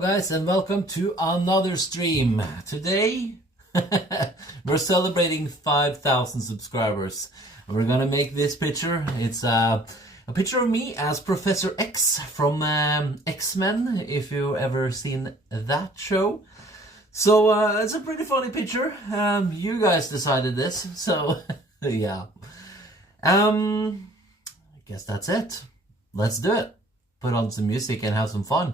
guys, and welcome to another stream. Today we're celebrating 5,000 subscribers, and we're gonna make this picture. It's a picture of me as Professor X from X-Men, if you've ever seen that show. So it's a pretty funny picture. You guys decided this, so yeah. I guess that's it. Let's do it. Put on some music and have some fun.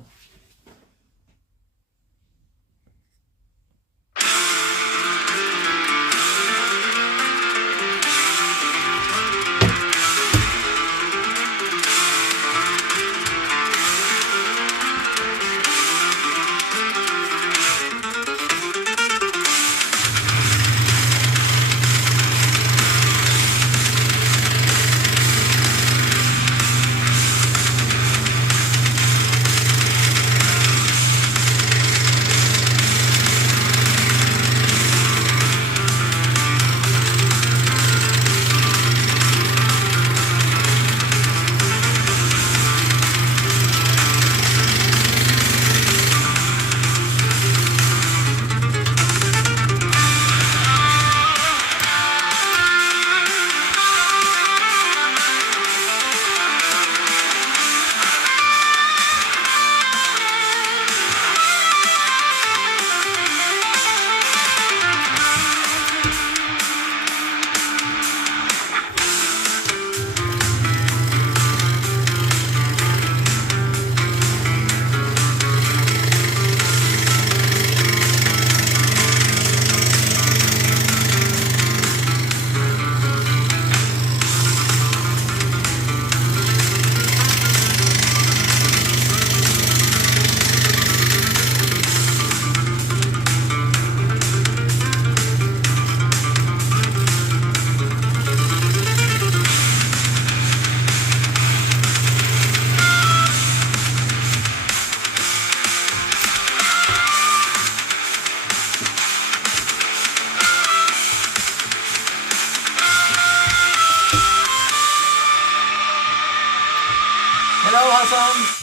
Hello, Hassan.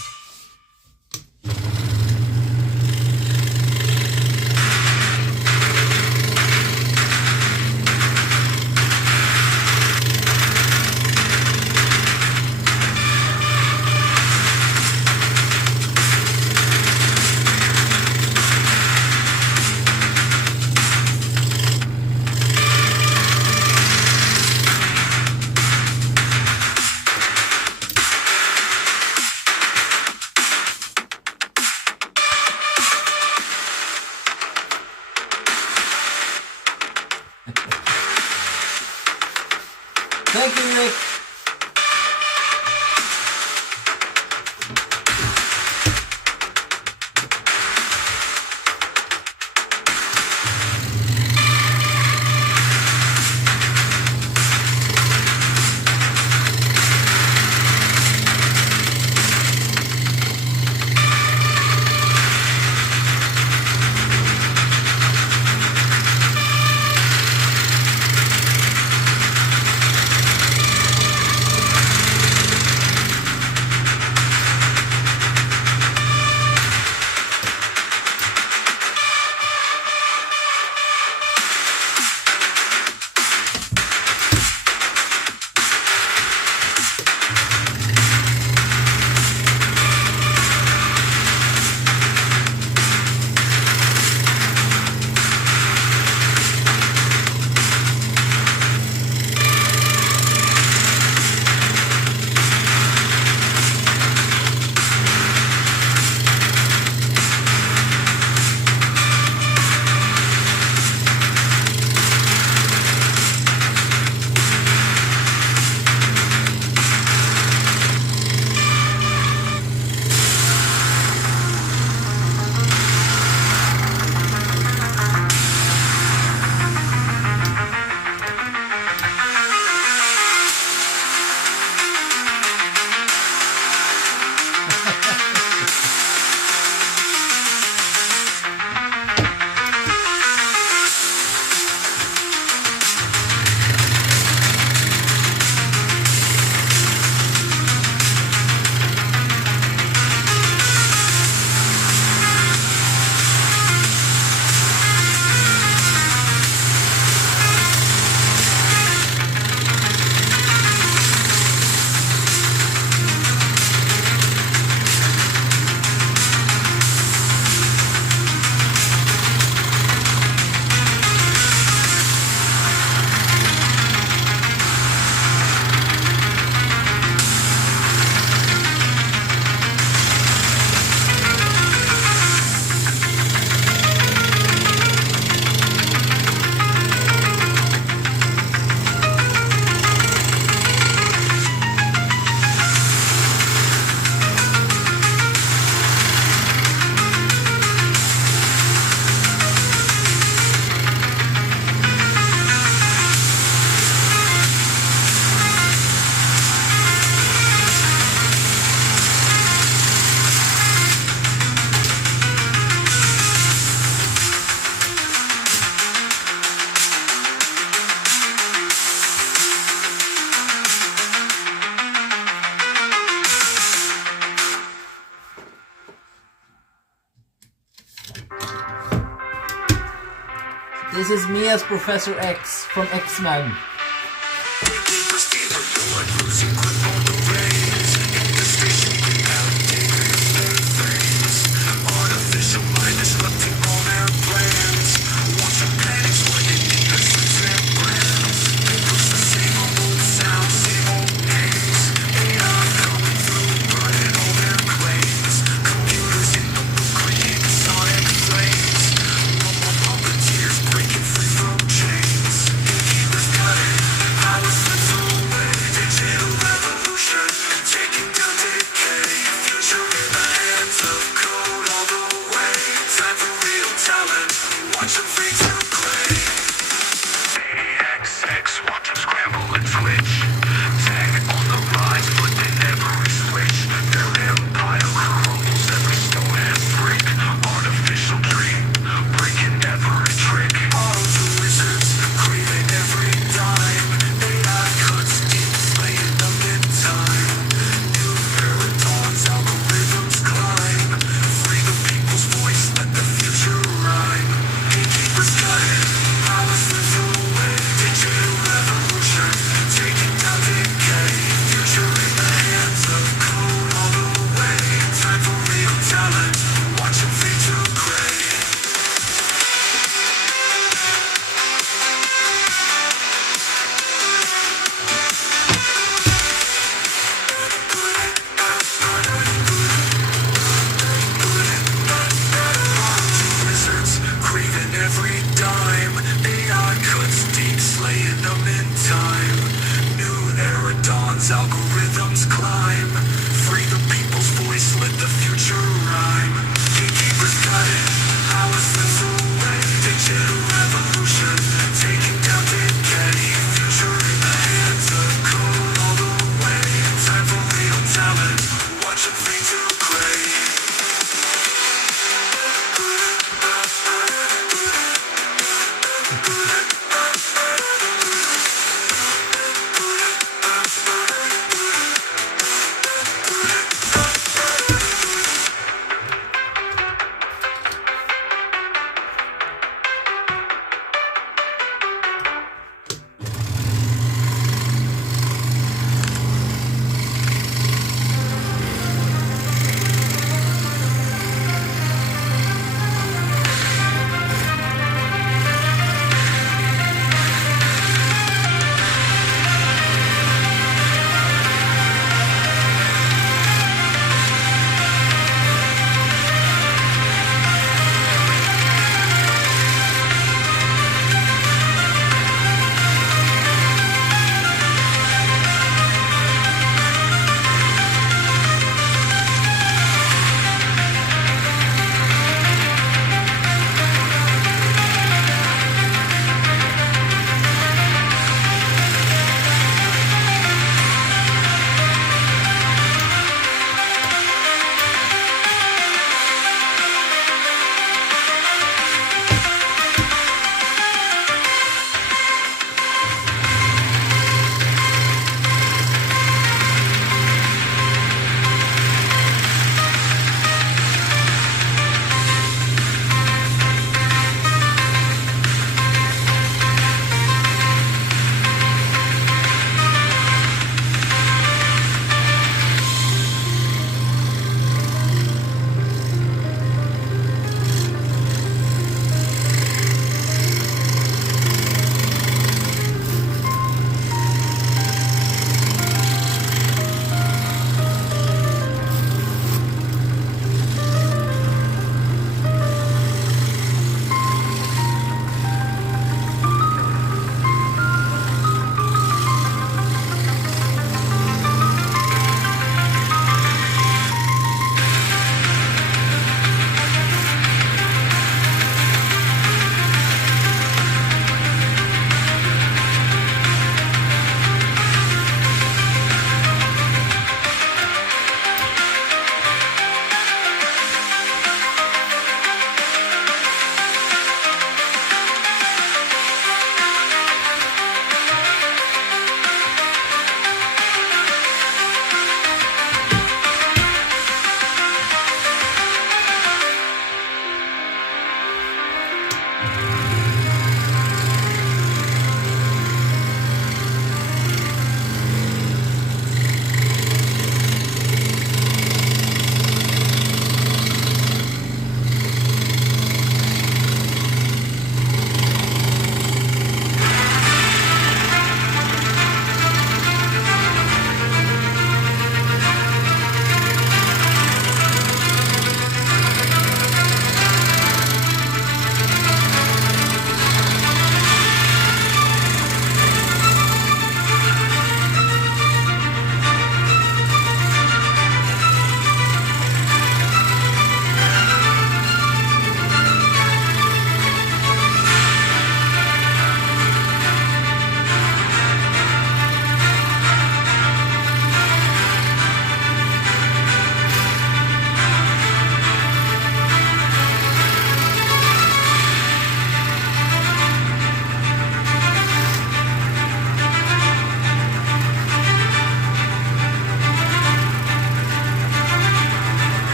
This is me as Professor X from X-Men. Breaking free from chains. Gatekeepers gotta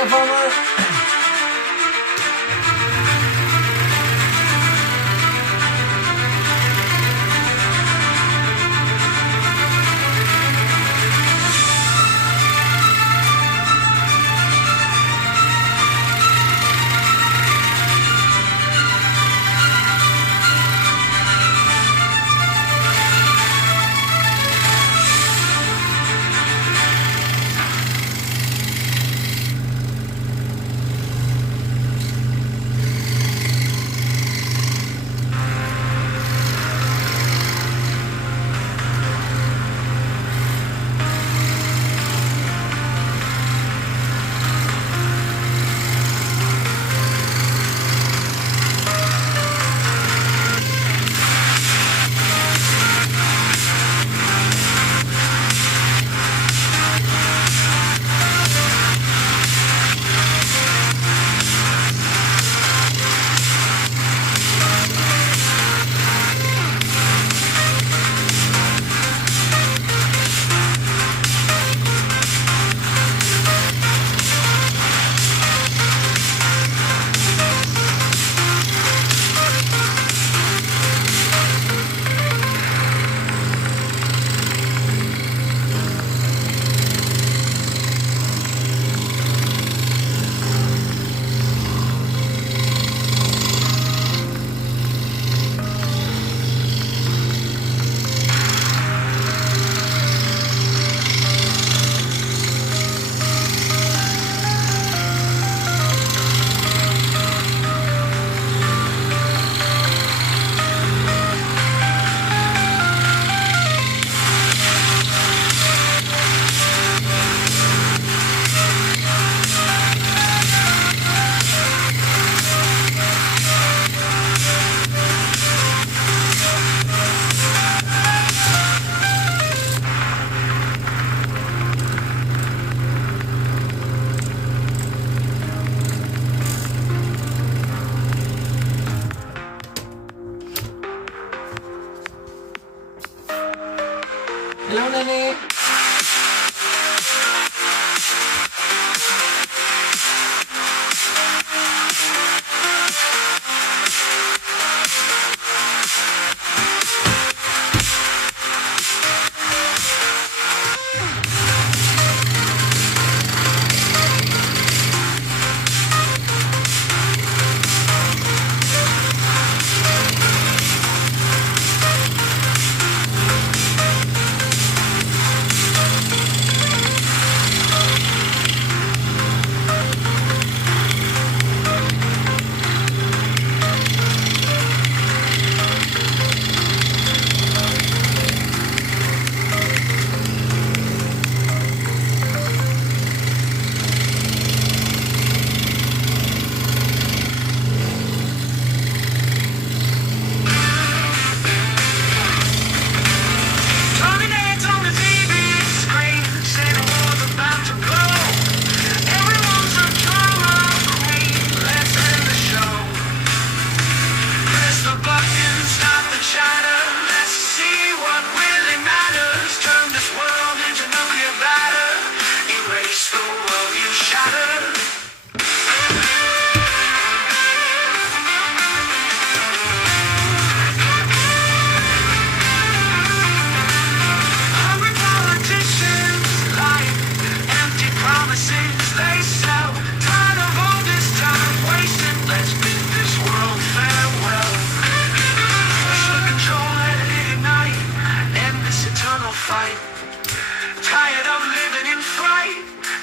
Hiya, Farmer. Hello, Nene.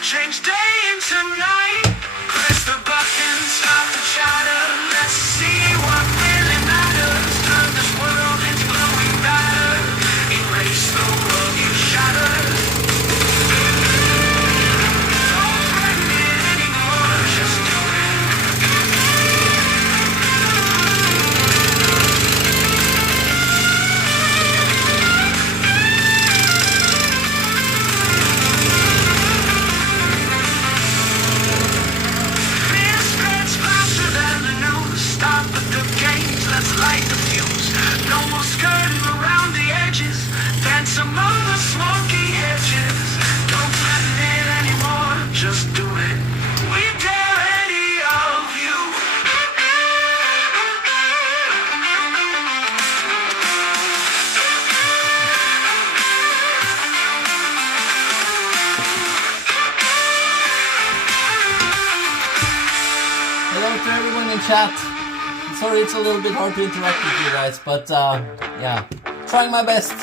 Change day into night. Press the button, stop the chatter. Let's see what really matters. Turn this world into glowing matter. Erase the world you shattered. Don't threaten it anymore. Just do it. Light the fuse. No more skirting around the edges. Dance among the smoky hedges. Don't threaten it anymore. Just do it. We chat. Sorry it's a little bit hard to interact with you guys, but yeah, trying my best.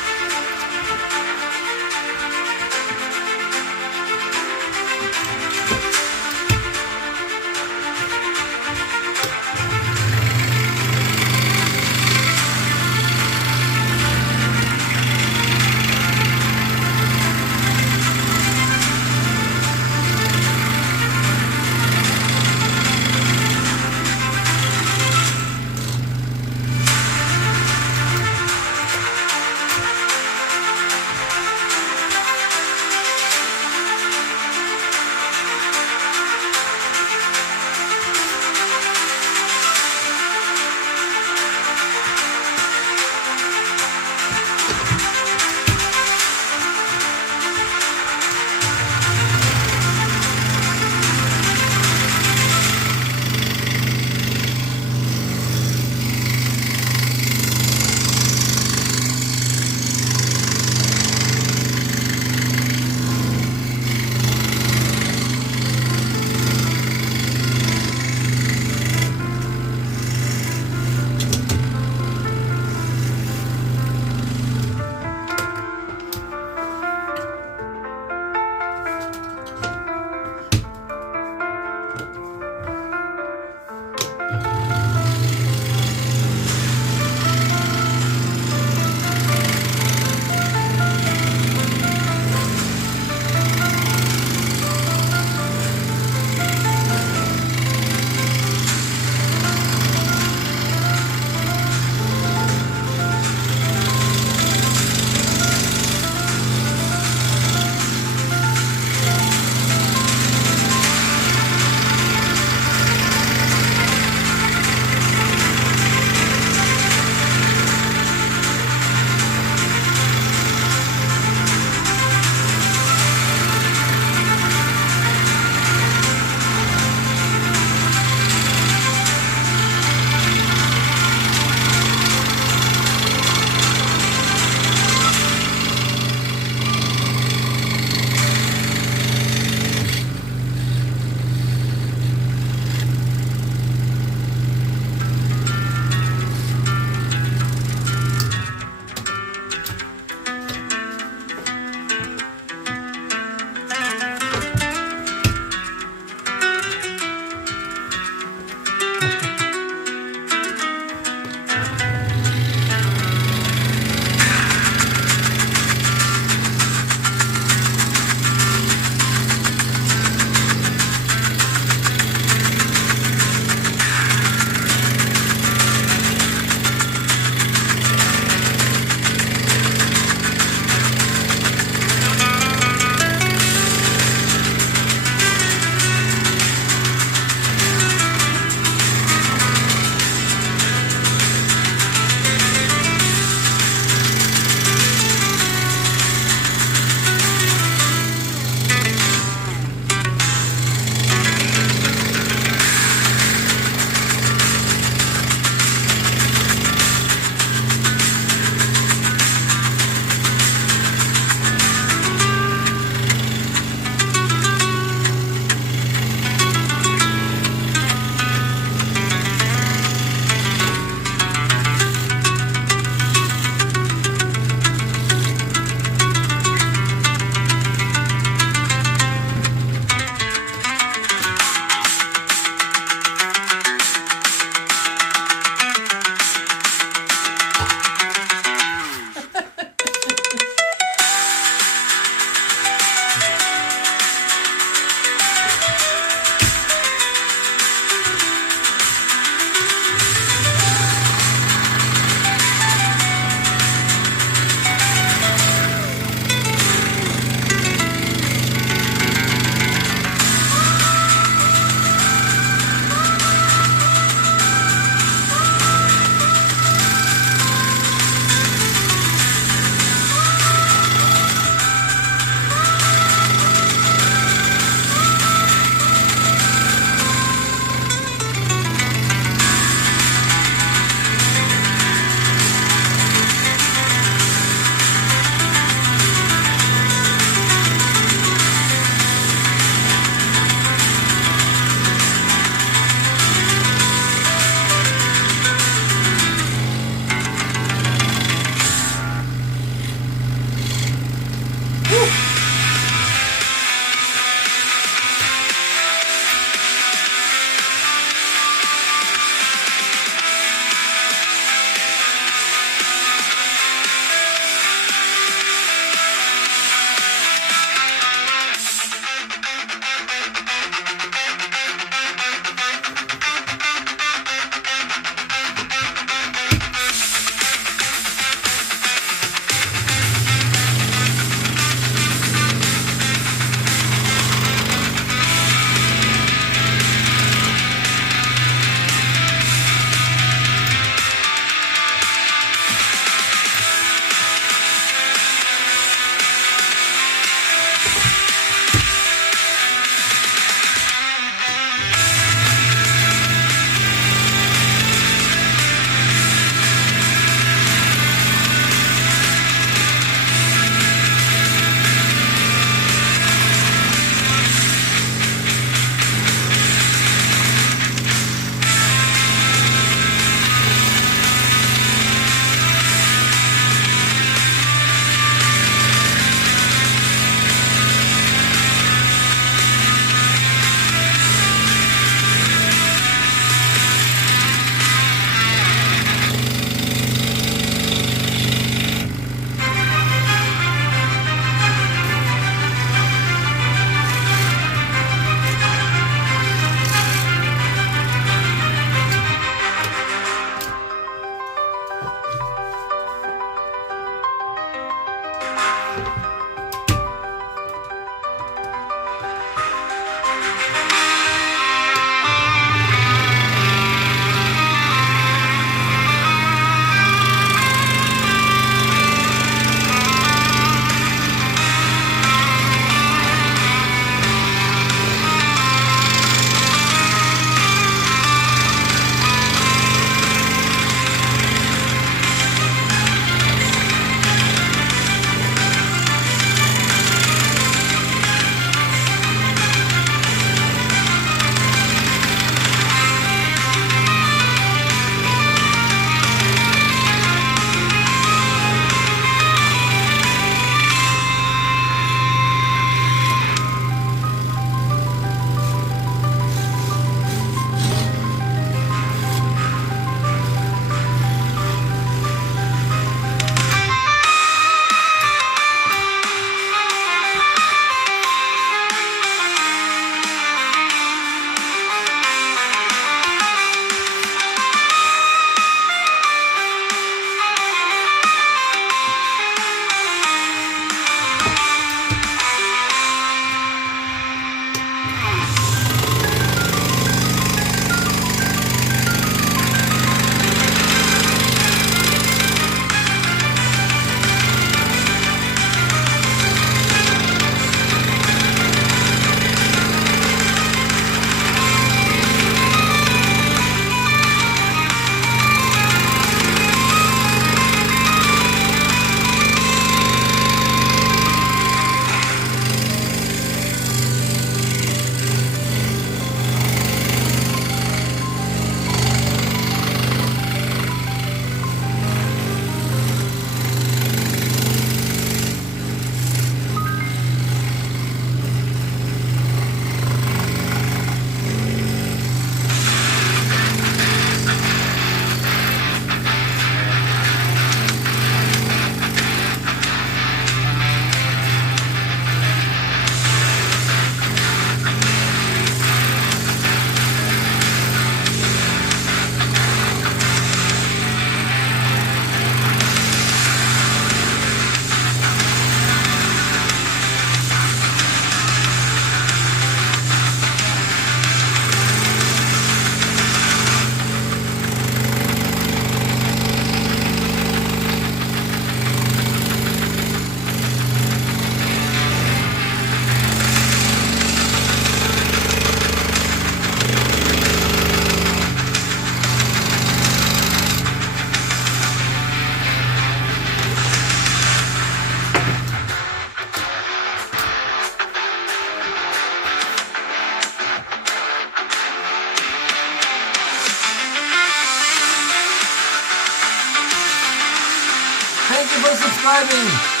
subscribing.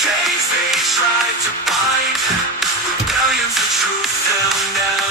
Chains they try to bind, rebellion's the truth they'll never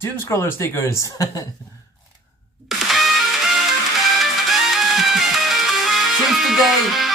Doom scroller stickers. Since today.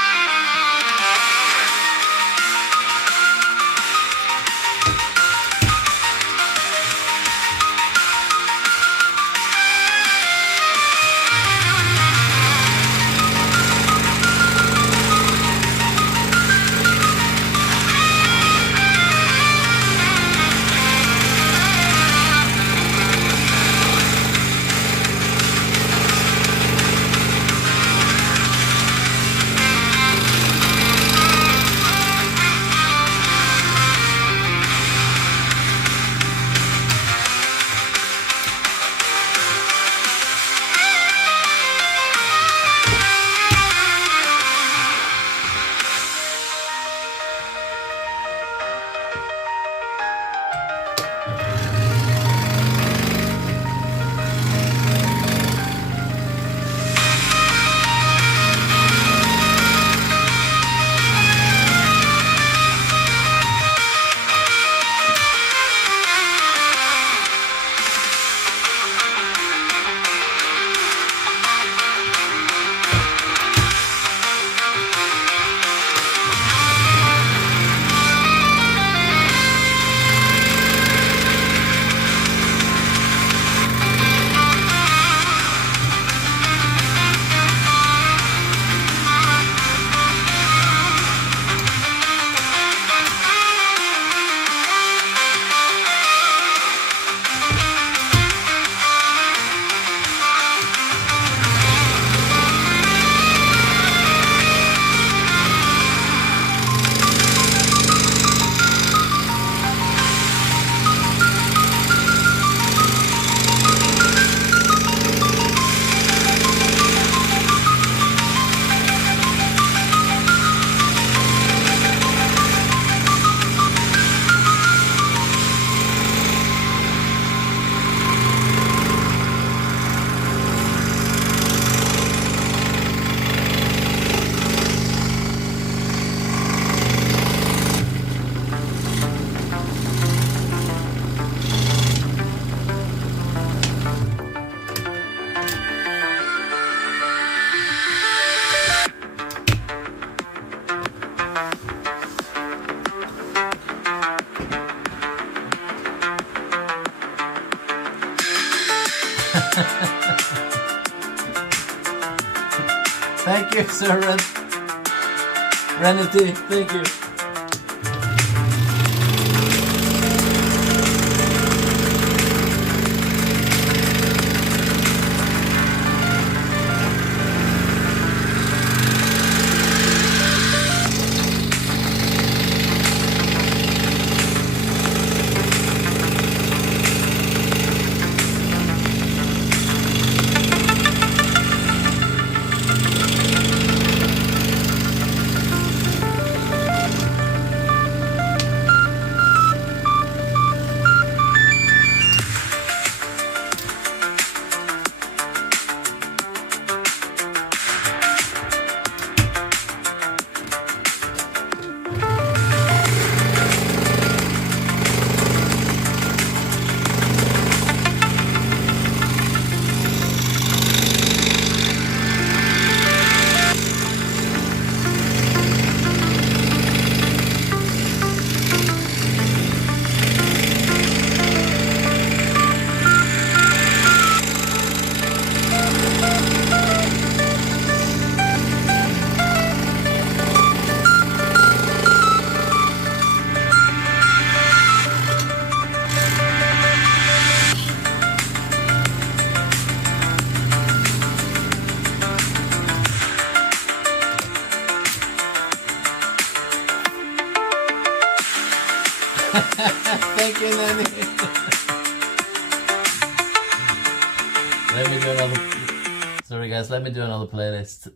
Thank you, Sir Renity. Thank you. Thank you, Nanny. Let me do another. Sorry, guys. Let me do another playlist.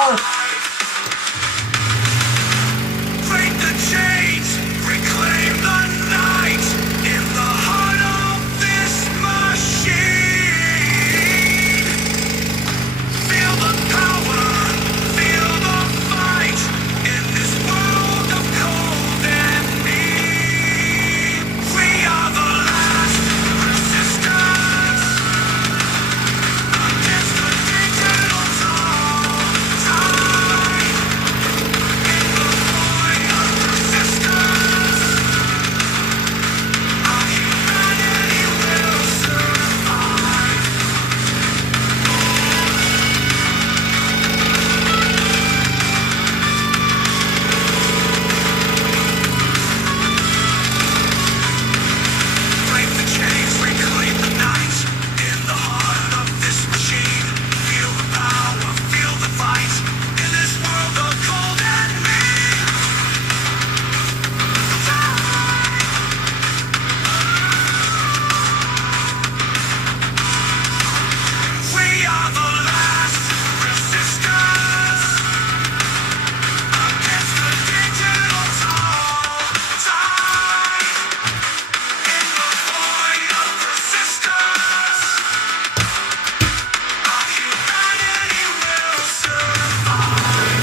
go! Break the chains, reclaim the night in the heart of this machine. Feel the power, feel the fight in this world of cold and mean. We are the last resistance against the digital tide. In the void of resistance, our humanity will survive. Break the chains, reclaim the night in the heart of this machine. Feel the power, feel the fight in this world of cold and mean. We are the last resistance against the digital tide. In the void of resistance, our humanity will survive.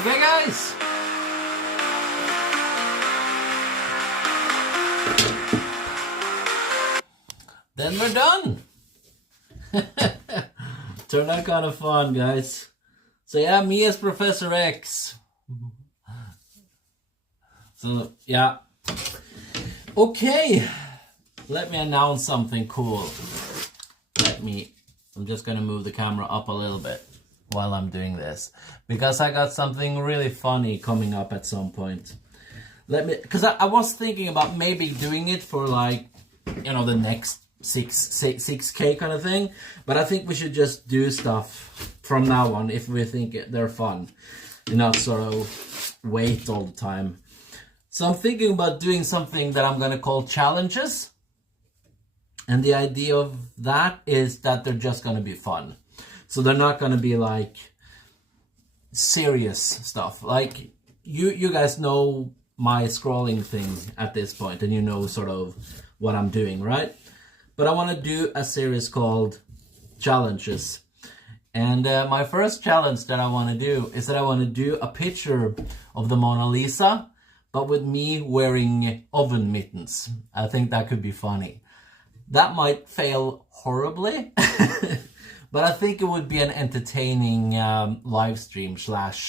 Okay, guys. Then we're done. Turned out kind of fun, guys. So yeah, me as Professor X. So yeah. Okay. Let me announce something cool. I'm just gonna move the camera up a little bit while I'm doing this, because I got something really funny coming up at some point. Because I was thinking about maybe doing it for, like, you know, the next 6K kind of thing, but I think we should just do stuff from now on if we think they're fun, and not sort of wait all the time. So I'm thinking about doing something that I'm gonna call challenges, and the idea of that is that they're just gonna be fun. So they're not gonna be like serious stuff. Like you guys know my scrolling thing at this point, and you know sort of what I'm doing, right? But I want to do a series called challenges. And my first challenge that I want to do is that I want to do a picture of the Mona Lisa, but with me wearing oven mittens. I think that could be funny. That might fail horribly, but I think it would be an entertaining live stream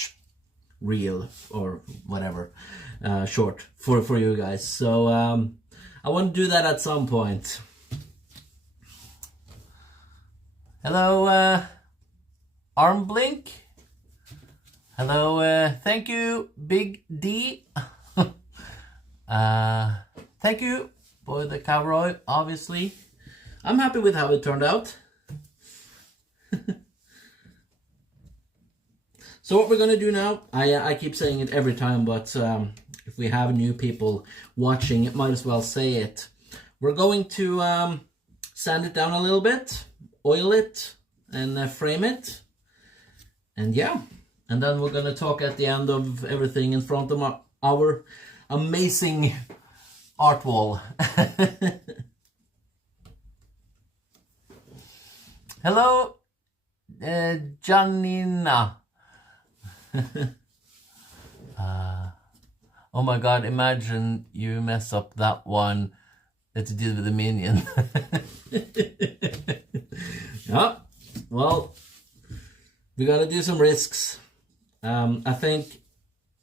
/ reel or whatever, short for you guys. So I want to do that at some point. Hello, Arm Blink. Hello, thank you, Big D. Thank you spoil the cover, obviously. I'm happy with how it turned out. So what we're gonna do now, I keep saying it every time, but if we have new people watching, it might as well say it. We're going to sand it down a little bit, oil it, and frame it. And yeah, and then we're gonna talk at the end of everything in front of our amazing art wall. Hello, Janina. Oh my god, imagine you mess up that one that you did with the minion. Yeah, well, we gotta do some risks. I think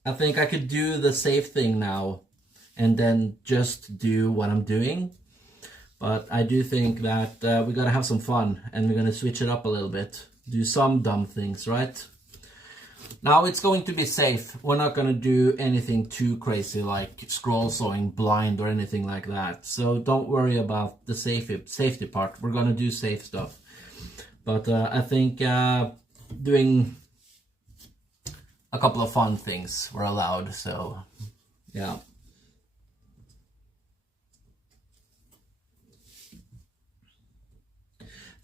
I could do the safe thing now and then just do what I'm doing. But I do think that we gotta have some fun and we're gonna switch it up a little bit. Do some dumb things, right? Now it's going to be safe. We're not gonna do anything too crazy like scroll sawing blind or anything like that. So don't worry about the safety part. We're gonna do safe stuff. But I think doing a couple of fun things were allowed, so yeah.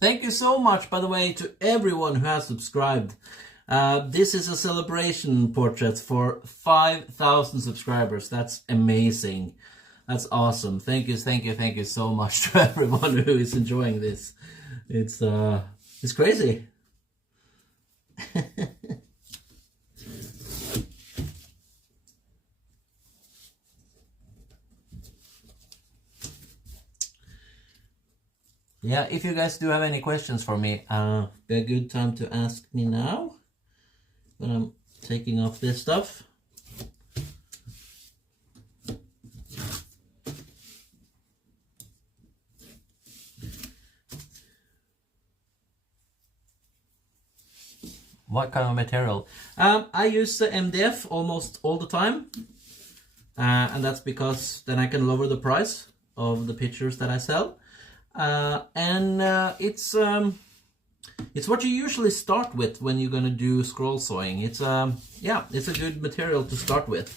Thank you so much, by the way, to everyone who has subscribed. This is a celebration portrait for 5,000 subscribers. That's amazing. That's awesome. Thank you so much to everyone who is enjoying this. It's crazy. Yeah, if you guys do have any questions for me, be a good time to ask me now when I'm taking off this stuff. What kind of material? I use the MDF almost all the time, and that's because then I can lower the price of the pictures that I sell. It's what you usually start with when you're gonna do scroll sawing. It's yeah, it's a good material to start with.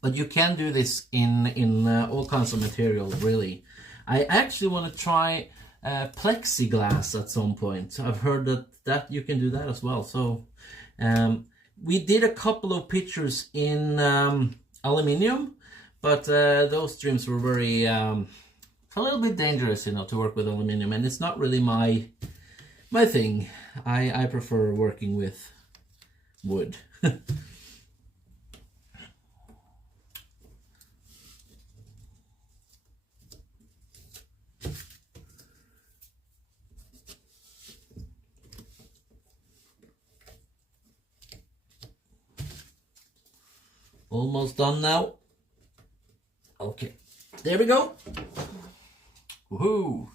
But you can do this in all kinds of material, really. I actually want to try plexiglass at some point. I've heard that you can do that as well. So we did a couple of pictures in aluminium, but those streams were very a little bit dangerous, you know, to work with aluminium, and it's not really my thing. I prefer working with wood. Almost done now. Okay, there we go. Woohoo!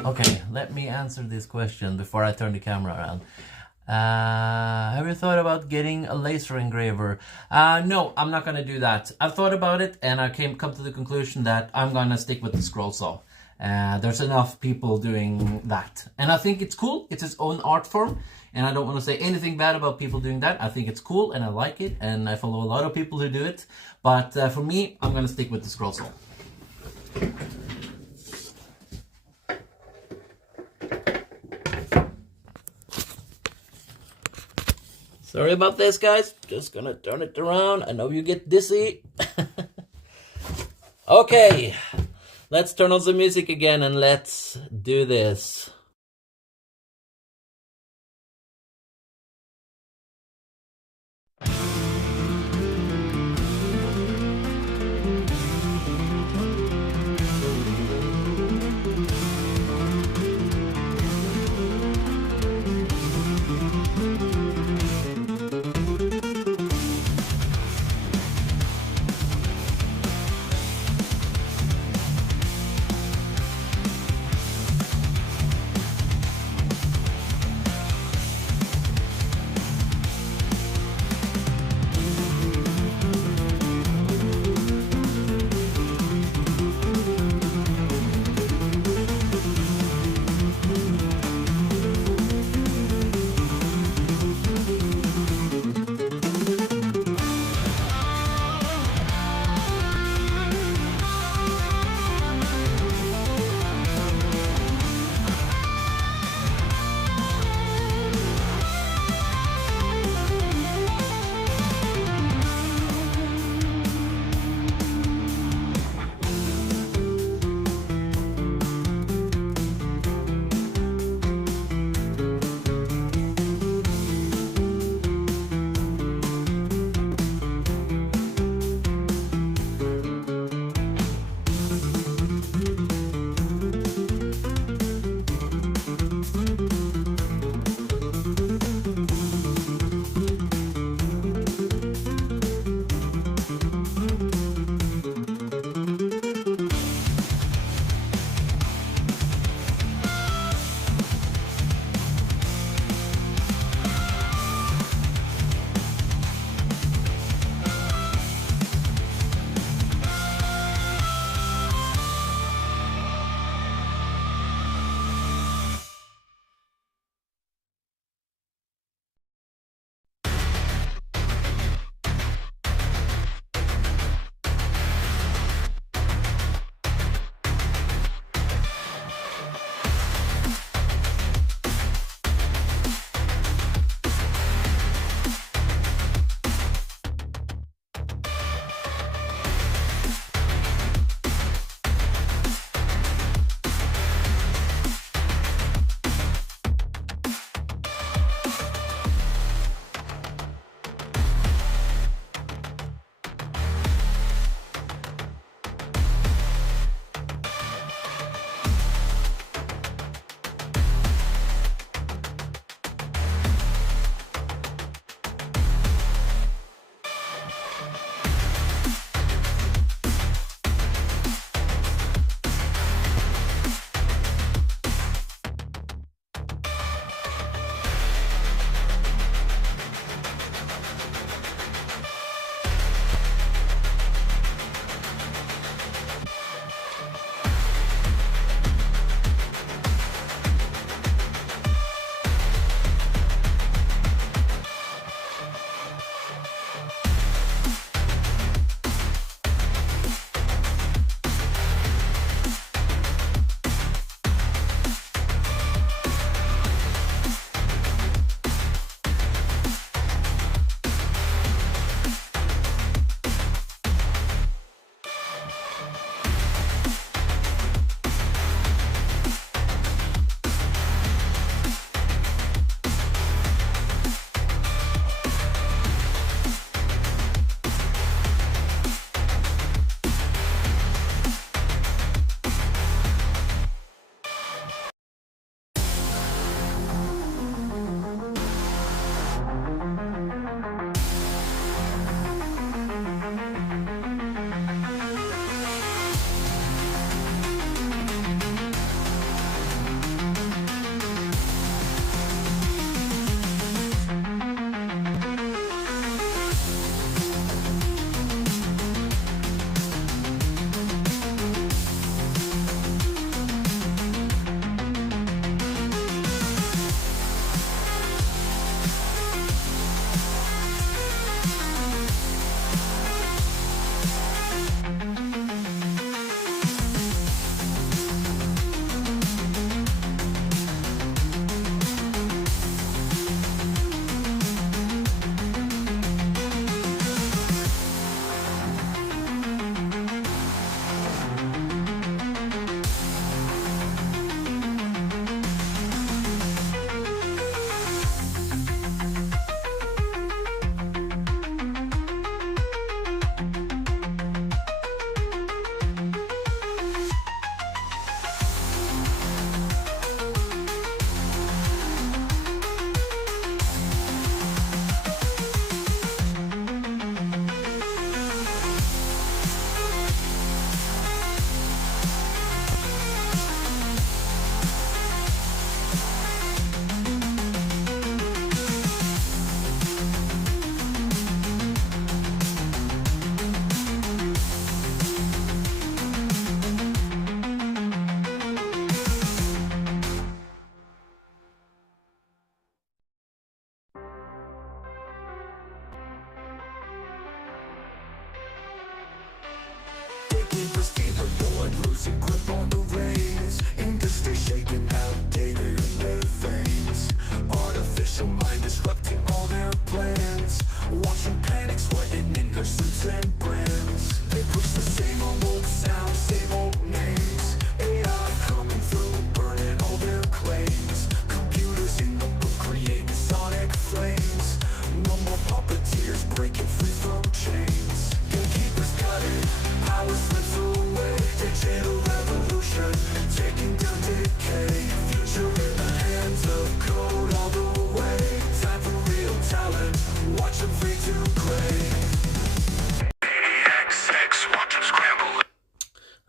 Okay, let me answer this question before I turn the camera around. Have you thought about getting a laser engraver? No, I'm not gonna do that. I've thought about it and I come to the conclusion that I'm gonna stick with the scroll saw. There's enough people doing that. And I think it's cool. It's its own art form. And I don't want to say anything bad about people doing that. I think it's cool and I like it. And I follow a lot of people who do it. But for me, I'm gonna stick with the scroll saw. Sorry about this, guys. Just gonna turn it around. I know you get dizzy. Okay, let's turn on some music again and let's do this.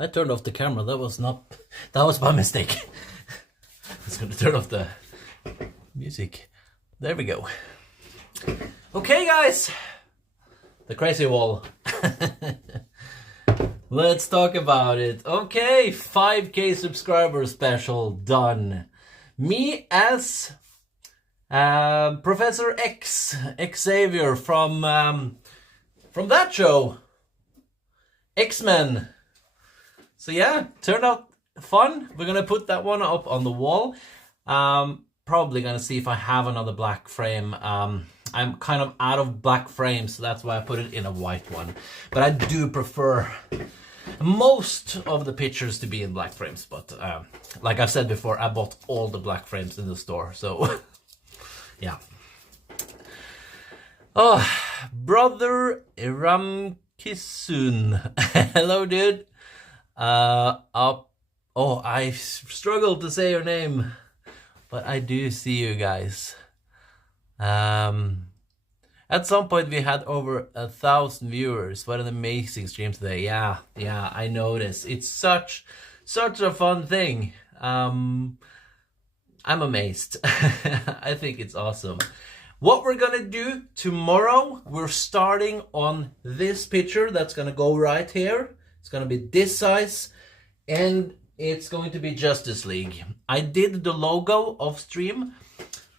I turned off the camera. That was my mistake. I was gonna turn off the music. There we go. Okay, guys. The crazy wall. Let's talk about it. Okay, 5K subscriber special done. Me as Professor Xavier from that show, X-Men. So yeah, turned out fun. We're gonna put that one up on the wall. Probably gonna see if I have another black frame. I'm kind of out of black frames, so that's why I put it in a white one. But I do prefer most of the pictures to be in black frames. But like I've said before, I bought all the black frames in the store, so yeah. Oh, brother Ramkisun. Hello, dude. Oh, I struggled to say your name, but I do see you guys. At some point we had over 1,000 viewers. What an amazing stream today. Yeah, I noticed. It's such a fun thing. I'm amazed. I think it's awesome. What we're gonna do tomorrow, we're starting on this picture that's gonna go right here. It's gonna be this size, and it's going to be Justice League. I did the logo off stream.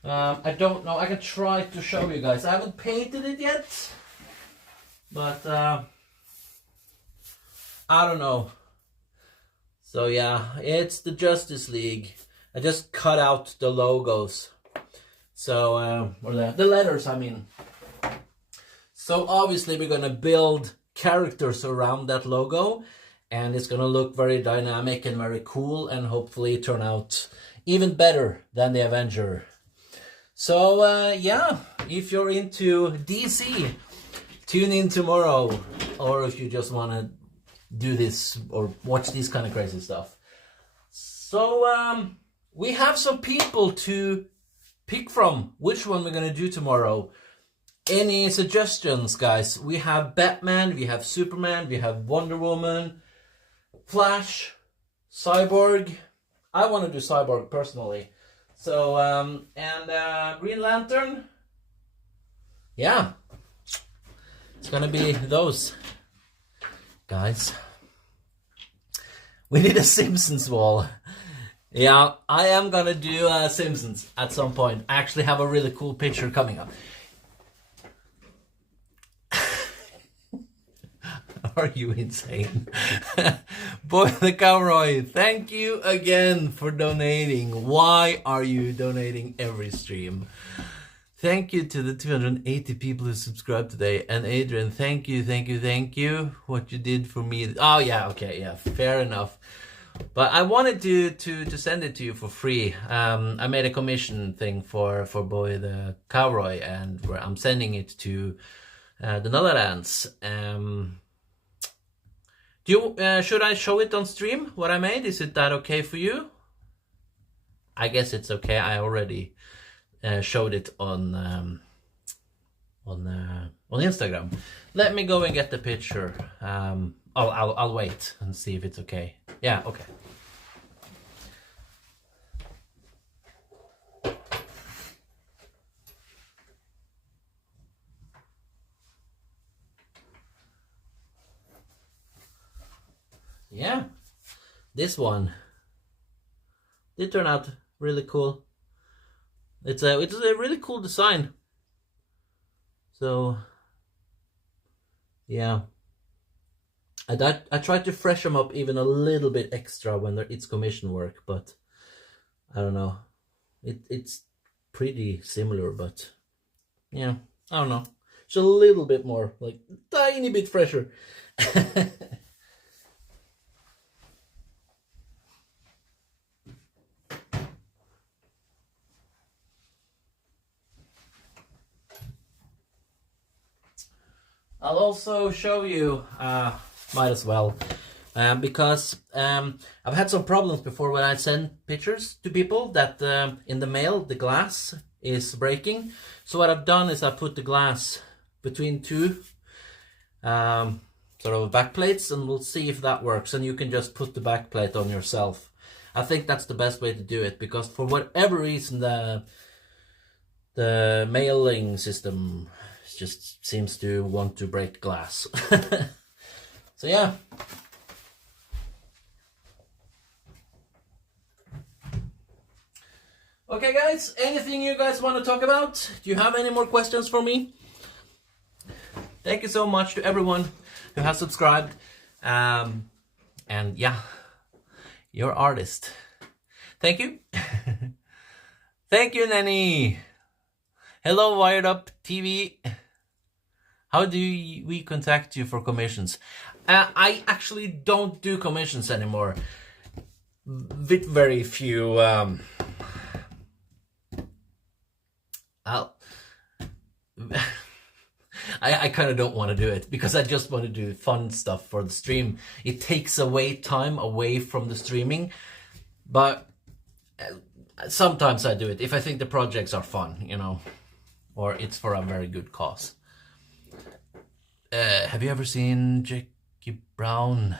I don't know, I can try to show you guys. I haven't painted it yet, but I don't know. So yeah, it's the Justice League. I just cut out the logos. So, or the letters, I mean. So obviously we're gonna build characters around that logo, and it's gonna look very dynamic and very cool, and hopefully turn out even better than the Avenger. So yeah, if you're into DC, tune in tomorrow, or if you just want to do this or watch this kind of crazy stuff. So we have some people to pick from. Which one we're gonna do tomorrow? Any suggestions, guys? We have Batman, we have Superman, we have Wonder Woman, Flash, Cyborg. I want to do Cyborg personally. So, and Green Lantern. Yeah. It's gonna be those. Guys. We need a Simpsons wall. Yeah, I am gonna do Simpsons at some point. I actually have a really cool picture coming up. Are you insane? Boy the Cowroy, thank you again for donating. Why are you donating every stream? Thank you to the 280 people who subscribed today. And Adrian, thank you. What you did for me. Oh yeah, okay, yeah, fair enough. But I wanted to send it to you for free. I made a commission thing for Boy the Cowroy, and where I'm sending it to the Netherlands. Should I show it on stream, what I made? Is it that okay for you? I guess it's okay. I already showed it on Instagram. Let me go and get the picture. I'll wait and see if it's okay. Yeah, okay. Yeah, this one did turn out really cool. It's a really cool design. So yeah, I tried to freshen them up even a little bit extra when it's commission work, but I don't know. It's pretty similar, but yeah, I don't know. It's a little bit more, like tiny bit fresher. I'll also show you, might as well, because I've had some problems before when I send pictures to people that in the mail the glass is breaking. So what I've done is I put the glass between two sort of backplates, and we'll see if that works. And you can just put the backplate on yourself. I think that's the best way to do it, because for whatever reason the mailing system just seems to want to break glass. So yeah. Okay guys, anything you guys want to talk about? Do you have any more questions for me? Thank you so much to everyone who has subscribed. And yeah, you're artist. Thank you. Thank you, Nanny. Hello, Wired Up TV. How do we contact you for commissions? I actually don't do commissions anymore. With very few. I kind of don't want to do it, because I just want to do fun stuff for the stream. It takes away time away from the streaming, but sometimes I do it if I think the projects are fun, you know, or it's for a very good cause. Have you ever seen Jackie Brown?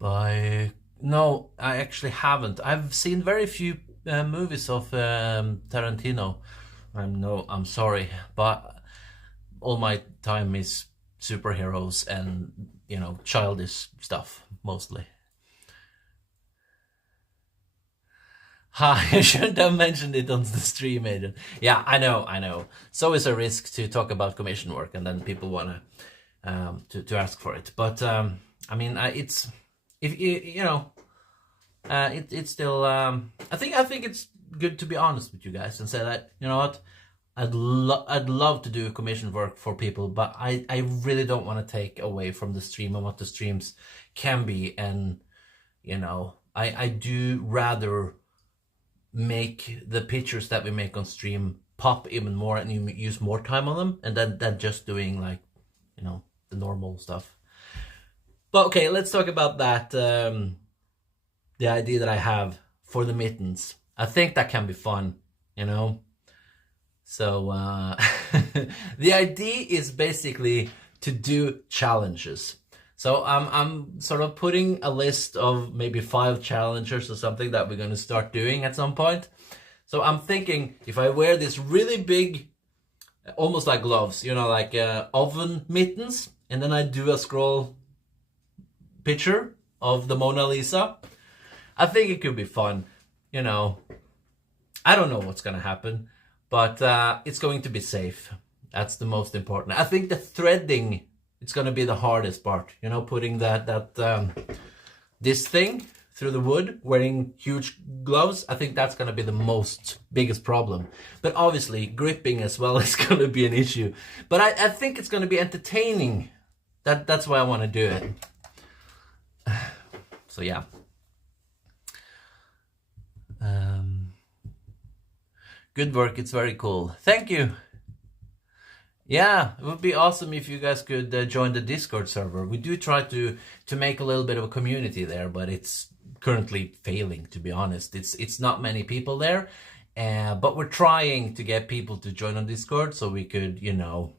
No, I actually haven't. I've seen very few movies of Tarantino. I'm sorry, but all my time is superheroes and, you know, childish stuff mostly. I shouldn't have mentioned it on the stream, Adrian. Yeah, I know. So it's a risk to talk about commission work, and then people want to ask for it. But I mean, it's, if you know, it's still. I think it's good to be honest with you guys and say that, you know what, I'd love to do commission work for people, but I really don't want to take away from the stream and what the streams can be. And, you know, I do rather make the pictures that we make on stream pop even more, and you use more time on them, and then just doing, like, you know, the normal stuff. But okay, let's talk about that. The idea that I have for the mittens. I think that can be fun, you know. So the idea is basically to do challenges. So I'm sort of putting a list of maybe 5 challenges or something that we're going to start doing at some point. So I'm thinking, if I wear this really big, almost like gloves, you know, like oven mittens, and then I do a scroll picture of the Mona Lisa, I think it could be fun, you know. I don't know what's going to happen, but it's going to be safe. That's the most important. I think the threading, it's going to be the hardest part, you know, putting this thing through the wood, wearing huge gloves. I think that's going to be the biggest problem. But obviously gripping as well is going to be an issue. But I think it's going to be entertaining. That's why I want to do it. So yeah. Good work. It's very cool. Thank you. Yeah, it would be awesome if you guys could join the Discord server. We do try to make a little bit of a community there, but it's currently failing, to be honest. It's not many people there, but we're trying to get people to join on Discord so we could, you know,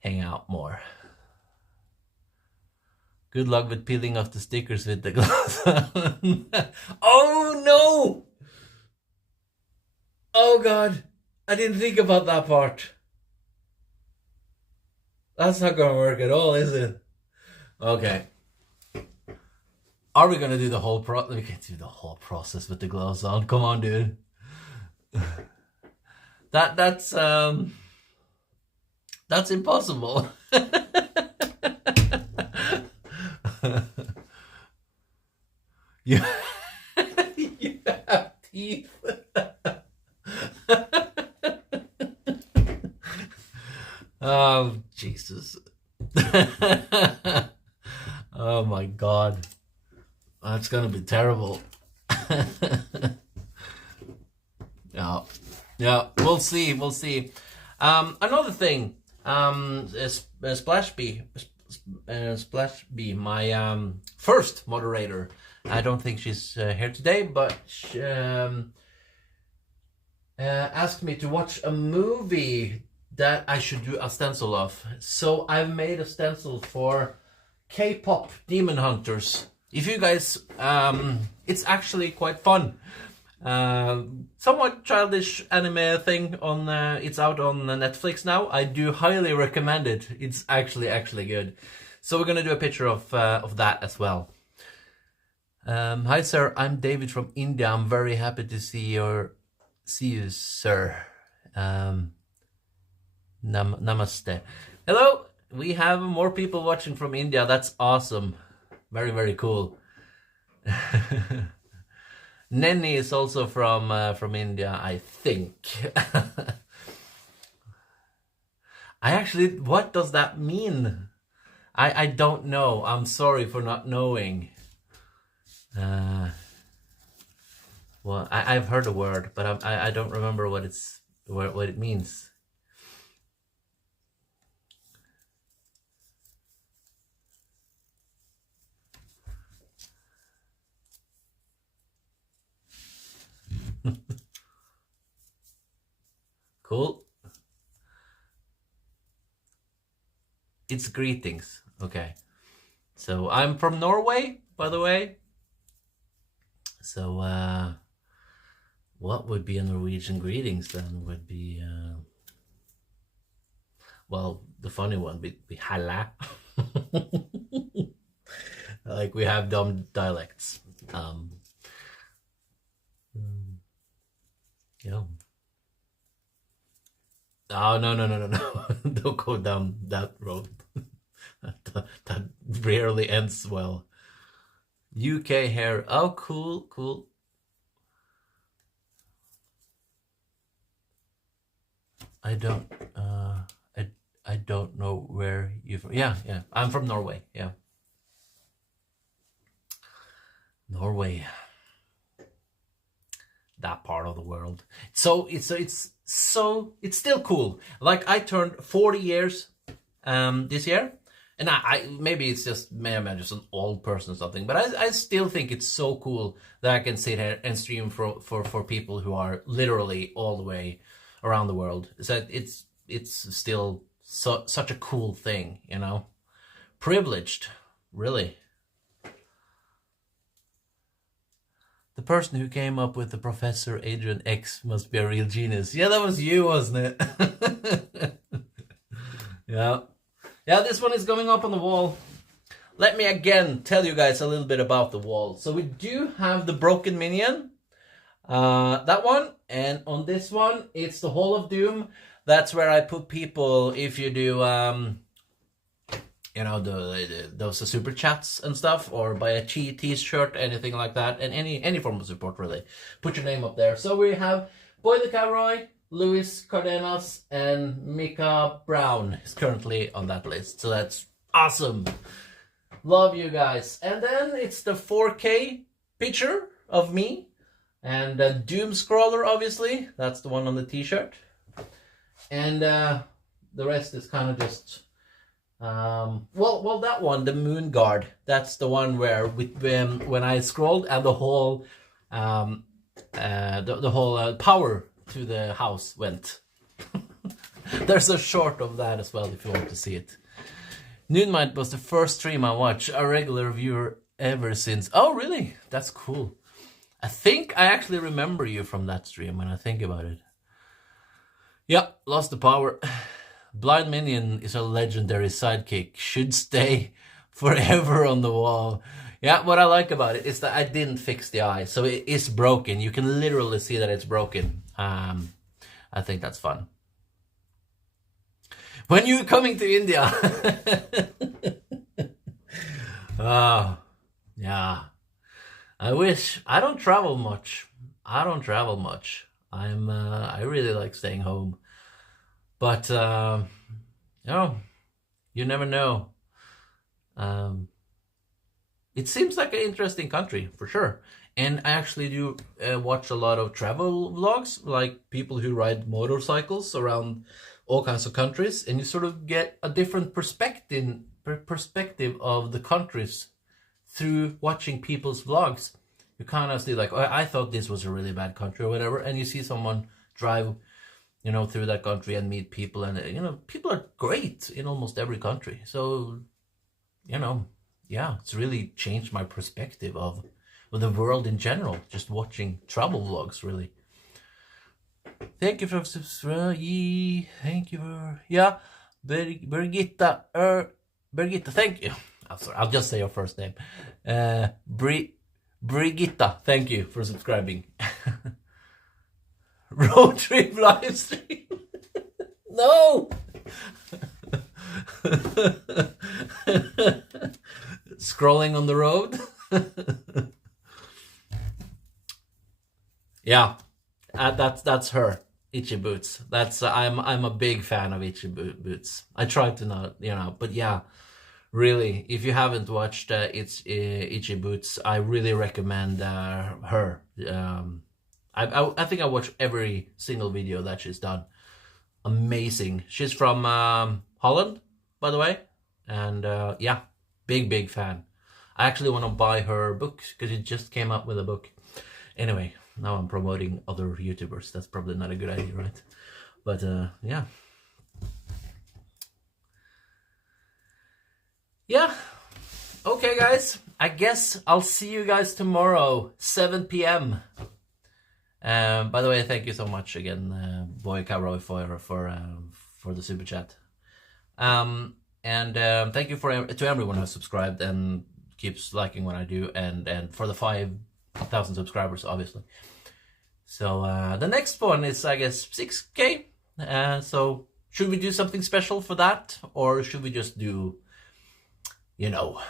hang out more. Good luck with peeling off the stickers with the gloves. Oh no! Oh god, I didn't think about that part. That's not gonna work at all, is it? Okay. Are we gonna do the whole We can't do the whole process with the gloves on. Come on, dude. That's impossible. you have teeth. Oh, Jesus. Oh my God. That's gonna be terrible. Yeah, we'll see. Another thing, Splash B, my first moderator. I don't think she's here today, but she, asked me to watch a movie that I should do a stencil of. So I've made a stencil for K-pop Demon Hunters. If you guys, it's actually quite fun. Somewhat childish anime thing on, it's out on Netflix now. I do highly recommend it. It's actually good. So we're gonna do a picture of that as well. Hi sir, I'm David from India. I'm very happy to see you, sir. Namaste. Hello. We have more people watching from India. That's awesome. Very cool. Nenny is also from India, I think. What does that mean? I don't know. I'm sorry for not knowing. Well, I've heard a word, but I don't remember what it means. Cool. It's greetings. Okay. So I'm from Norway, by the way. So what would be a Norwegian greetings then? Would be well, the funny one would be halla. Like we have dumb dialects. Yeah. Oh, no. Don't go down that road. that rarely ends well. UK hair. Oh, cool. I don't know where you're from. Yeah. I'm from Norway. Yeah. Norway. That part of the world. So it's still cool. Like I turned 40 years this year, and I maybe it's just maybe I'm just an old person or something, but I still think it's so cool that I can sit here and stream for people who are literally all the way around the world. So it's still such a cool thing, you know. Privileged, really. The person who came up with the Professor Adrian X must be a real genius. Yeah, that was you, wasn't it? Yeah, this one is going up on the wall. Let me again tell you guys a little bit about the wall. So we do have the broken minion, that one, and on this one, it's the Hall of Doom. That's where I put people if you do, you know, those super chats and stuff, or buy a t-shirt, anything like that, and any form of support really. Put your name up there. So we have Boy the Cowboy, Luis Cardenas, and Mika Brown is currently on that list. So that's awesome. Love you guys. And then it's the 4K picture of me, and the Doom Scroller, obviously. That's the one on the t-shirt. And the rest is kind of just well, that one, the Moon Guard, that's the one where when I scrolled and the whole the whole power to the house went. There's a short of that as well if you want to see it. Noonmind was the first stream I watched, a regular viewer ever since. Oh, really? That's cool. I think I actually remember you from that stream when I think about it. Yeah, lost the power. Blind Minion is a legendary sidekick. Should stay forever on the wall. Yeah, what I like about it is that I didn't fix the eye, so it is broken. You can literally see that it's broken. I think that's fun. When you coming to India? Oh, yeah. I wish. I don't travel much. I really like staying home. But, you know, you never know. It seems like an interesting country, for sure. And I actually do watch a lot of travel vlogs, like people who ride motorcycles around all kinds of countries. And you sort of get a different perspective of the countries through watching people's vlogs. You kind of see like, oh, I thought this was a really bad country or whatever. And you see someone drive, you know, through that country and meet people. And, you know, people are great in almost every country. So, you know, yeah, it's really changed my perspective of the world in general, just watching travel vlogs, really. Thank you for subscribing. Thank you for, yeah, Birgitta, Birgitta, thank you. I'm sorry, I'll just say your first name. Brigitta, thank you for subscribing. Road trip live stream. No. Scrolling on the road. Yeah, that's her. Itchy Boots. That's I'm a big fan of Itchy Boots. I try to not, you know, but yeah, really, if you haven't watched Itchy Boots, I really recommend her. I think I watched every single video that she's done. Amazing. She's from Holland, by the way, and yeah, big fan. I actually want to buy her book because it just came out with a book. Anyway, now I'm promoting other YouTubers. That's probably not a good idea, right? But yeah. Yeah. Okay, guys. I guess I'll see you guys tomorrow, 7 p.m. By the way, thank you so much again, Boy Cowroy, for the super chat. And thank you to everyone who has subscribed and keeps liking what I do, and for the 5,000 subscribers, obviously. So the next one is, I guess, 6K. So should we do something special for that, or should we just do, you know,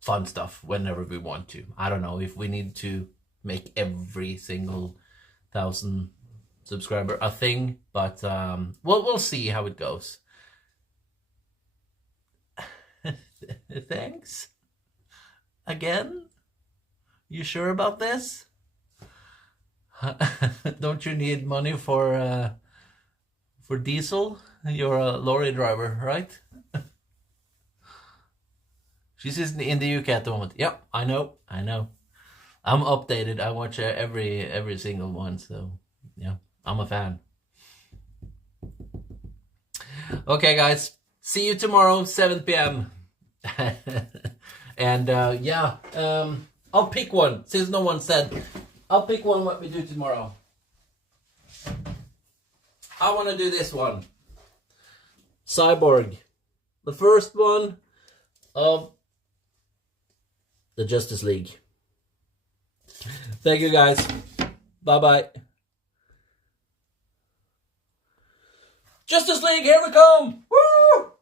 fun stuff whenever we want to? I don't know if we need to make every single 1,000 subscriber a thing, but we'll see how it goes. Thanks again. You sure about this? Don't you need money for diesel? You're a lorry driver, right? She's in the UK at the moment. Yep, I know. I'm updated. I watch every single one, so yeah, I'm a fan. Okay, guys, see you tomorrow, 7 p.m. And yeah, I'll pick one since no one said. I'll pick one what we do tomorrow. I want to do this one. Cyborg. The first one of the Justice League. Thank you, guys. Bye-bye. Justice League, here we come! Woo!